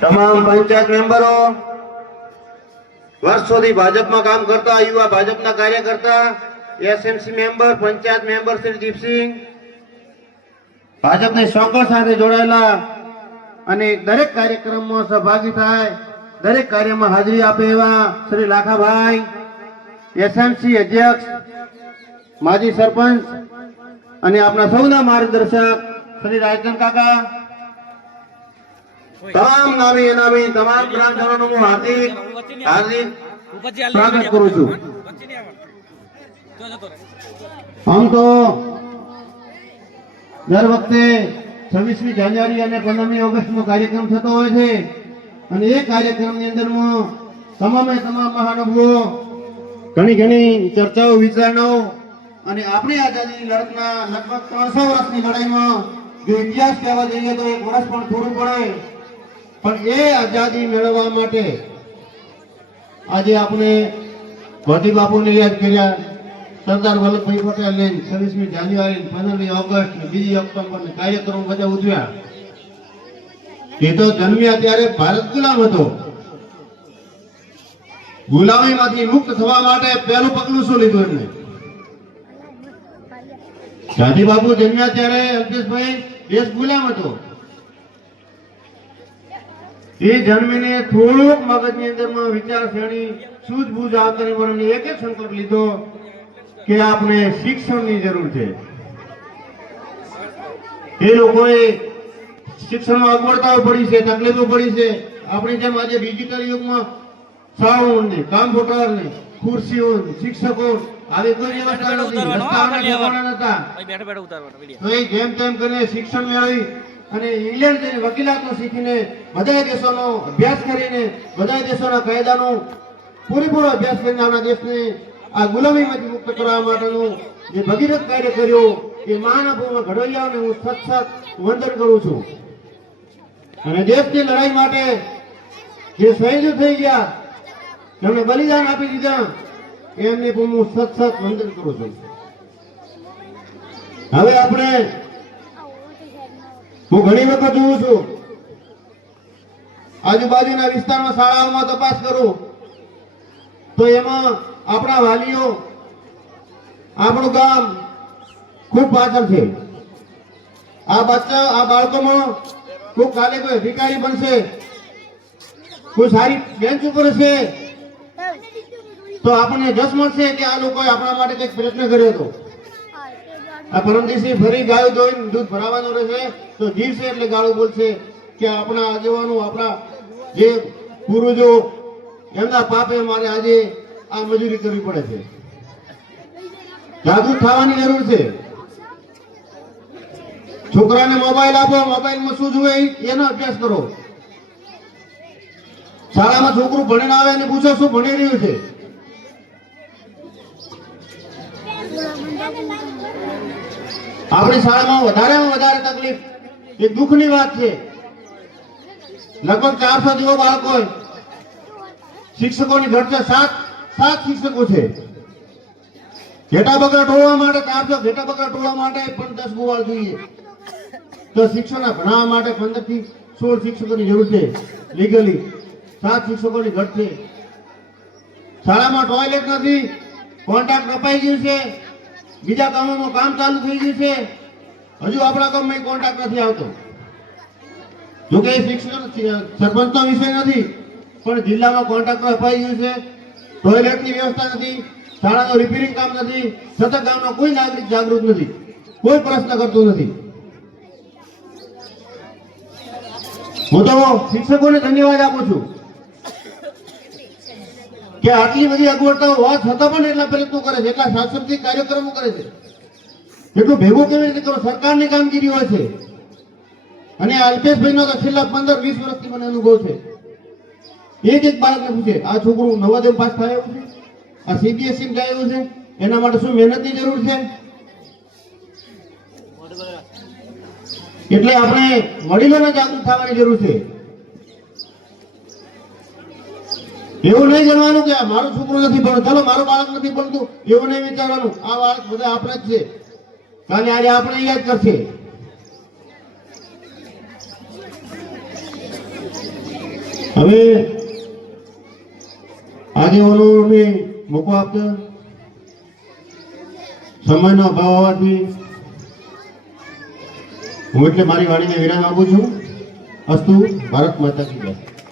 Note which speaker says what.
Speaker 1: તમામ પંચાયત મેમ્બરો, વર્ષોથી ભાજપમાં કામ કરતા, યુવા ભાજપના કાર્યકર્તા SMC member, panchayat member Shri Deepsinh, ભાજપની શોકો સાથે જોડાયેલા અને દરેક કાર્યક્રમમાં સહભાગી થાય, દરેક કાર્યમાં હાજરી આપે એવા શ્રી લાખાભાઈ એસએમસી અધ્યક્ષ, માજી સરપંચ અને આપણા સૌના માર્ગદર્શક શ્રી રાજચંદ કાકા તમામ નામી અનામી તમામ ગ્રામજનોનું હું હાર્દિક હાર્દિક સ્વાગત કરું છું. આમ તો દર વખતે છવ્વીસમી જાન્યુઆરી અને પંદરમી ઓગસ્ટનો કાર્યક્રમ થતો હોય છે અને એ કાર્યક્રમની અંદરમાં તમામે તમામ મહાનુભાવો ઘણી ઘણી ચર્ચાઓ વિચારણાઓ અને આપણી આઝાદીની લડતના લગભગ ત્રણસો વર્ષની લડાઈમાં જો ઇતિહાસ કહેવા જઈએ તો એક વર્ષ પણ થોડું પડે. પણ એ આઝાદી મેળવવા માટે આજે આપણે ગાંધી બાપુને યાદ કર્યા. સરદાર વલ્લભભાઈ પટેલ છવ્વીસમી જાન્યુઆરી પંદરમી ઓગસ્ટ બીજી ઓક્ટોબર કાર્યક્રમો બધા ઉજવ્યા. એ તો જન્મ્યા ત્યારે ભારત ગુલામ હતો. ગુલામીમાંથી મુક્ત થવા માટે પહેલું પગલું શું લીધું એમને? ગાંધી બાપુ જન્મ્યા ત્યારે અલ્પેશભાઈ દેશ ગુલામ હતો. એ જન્મીને થોડુંક મગજની અંદરમાં વિચાર શ્રેણી સૂઝબૂઝ વળને એક એક સંકલ્પ લીધો કે આપણે શિક્ષણની જરૂર છે. એ લોકોએ શિક્ષણમાં અગવડતાઓ પડી છે તકલીફો પડી છે. આપણી જેમ આજે ડિજિટલ યુગમાં સાઉન્ડ ને કમ્પ્યુટર ને ખુરશીઓ શિક્ષકો આવી કોઈ વ્યવસ્થા નથી. રસ્તાઓના ઠેકાણા નતા. તો એ જેમ તેમ કરીને શિક્ષણ મેળવી અને ઇંગ્લેન્ડ જઈને વકીલાતો શીખીને બધા દેશોનો અભ્યાસ કરીને બધા દેશોના કાયદાનો પૂરેપૂરો અભ્યાસ કરીને આપણા દેશને આ ગુલામીમાંથી મુક્ત કરવા માટેનું જે ભગીરથ કાર્ય કર્યું, એ મહાનુભાવોના ઘડવૈયાઓને હું સત સત વંદન કરું છું. અને દેશની લડાઈ માટે જે શહીદ થઈ ગયા જેમણે બલિદાન આપી દીધા, એમને પણ હું સત સત વંદન કરું છું. હવે આપણે હું ઘણી વખત જોઉં છું. આજુબાજુના વિસ્તારમાં શાળાઓમાં તપાસ કરું. તો એમાં આપણા વાલીઓ, આપણું ગામ ખૂબ પાછળ છે. આ બચ્ચા, આ બાળકોમાં ખૂબ કાલે કોઈ અધિકારી બનશે, કોઈ સારી બેન્ચ ઉપર હશે, તો આપણને જસ મળશે કે આ લોકોએ આપણા માટે કંઈક પ્રયત્ન કર્યો હતો. આ પરમ દિવસે ફરી ગાયો જોઈને દૂધ ભરાવાનું રહેશે. તો જીવશે એટલે ગાળું બોલશે કે આપણા આગેવાનો, આપણા જે પૂર્વજો એમના પાપે મારે આજે આ મજૂરી કરવી પડે છે. જાગૃત થવાની જરૂર છે. છોકરાને મોબાઈલ આપો, મોબાઈલમાં શું જુએ એનો અભ્યાસ કરો. શાળામાં છોકરું ભણીને આવે અને પૂછો શું ભણી રહ્યું છે? આપણી શાળામાં વધારેમાં વધારે તકલીફ. એ દુઃખની વાત છે. લગભગ ચારસો જેવો બાળકો શિક્ષકોની ઘટ છે સાત સાત શિક્ષકો છે. ઘેટા બગડા ટોળવા માટે ચારસો, ઘેટા બગડા ટોળવા માટે પણ દસ ગોવાળ જોઈએ. તો શિક્ષકોના ભણાવવા માટે પંદરથી સોળ શિક્ષકોની જરૂર છે લીગલી સાત શિક્ષકોની ઘટ છે. શાળામાં ટોયલેટ નથી. કોન્ટ્રાક્ટ કપાઈ ગયું છે. બીજા કામોમાં કામ ચાલુ થઈ ગયું છે. હજુ આપણા ગામમાં કોન્ટ્રાક્ટ નથી આવતો. જોકે શિક્ષણ સરપંચનો વિષય નથી, પણ જિલ્લામાં કોન્ટ્રાક્ટર અપાઈ ગયું છે. ટોયલેટની વ્યવસ્થા નથી, શાળાનું રિપેરિંગ કામ નથી છતાં ગામનો કોઈ નાગરિક જાગૃત નથી, કોઈ પ્રશ્ન કરતો નથી. હું તો શિક્ષકોને ધન્યવાદ આપું છું. કે આટલી બધી અગવડતાઓ હોવા છતાં પણ એટલા પ્રયત્નો કરે છે, એટલા સાંસ્કૃતિક કાર્યક્રમો કરે છે. એટલું ભેગું કેવી રીતે કરો? સરકારની કામગીરી હોય છે. અને આ અલ્પેશભાઈનો તો છેલ્લા પંદર, વીસ વર્ષથી મને અનુભવ છે. એક એક બાળકને પૂછે, આ છોકરું નવોદય પાસ થયો છે? આ સીબીએસસી જાય એવું છે? એના માટે શું મહેનતની જરૂર છે? એટલે આપણે વડીલોને જાગૃત થવાની જરૂર છે. એવું નહીં જણવાનું કે મારો છોકરો નથી ભણતો. ચાલો, મારો બાળક નથી ભણતું. એવું નહીં વિચારવાનું. આ બાળક બધા આપણે જ છે. કાલે આજે આપણે યાદ કરશે. હવે આજે ઓનો અમે મોકો આપતા. સમયનો અભાવ હોવાથી હું એટલે મારી વાણીને વિરામ આપું છું. અસ્તુ, ભારત માતા કી જય.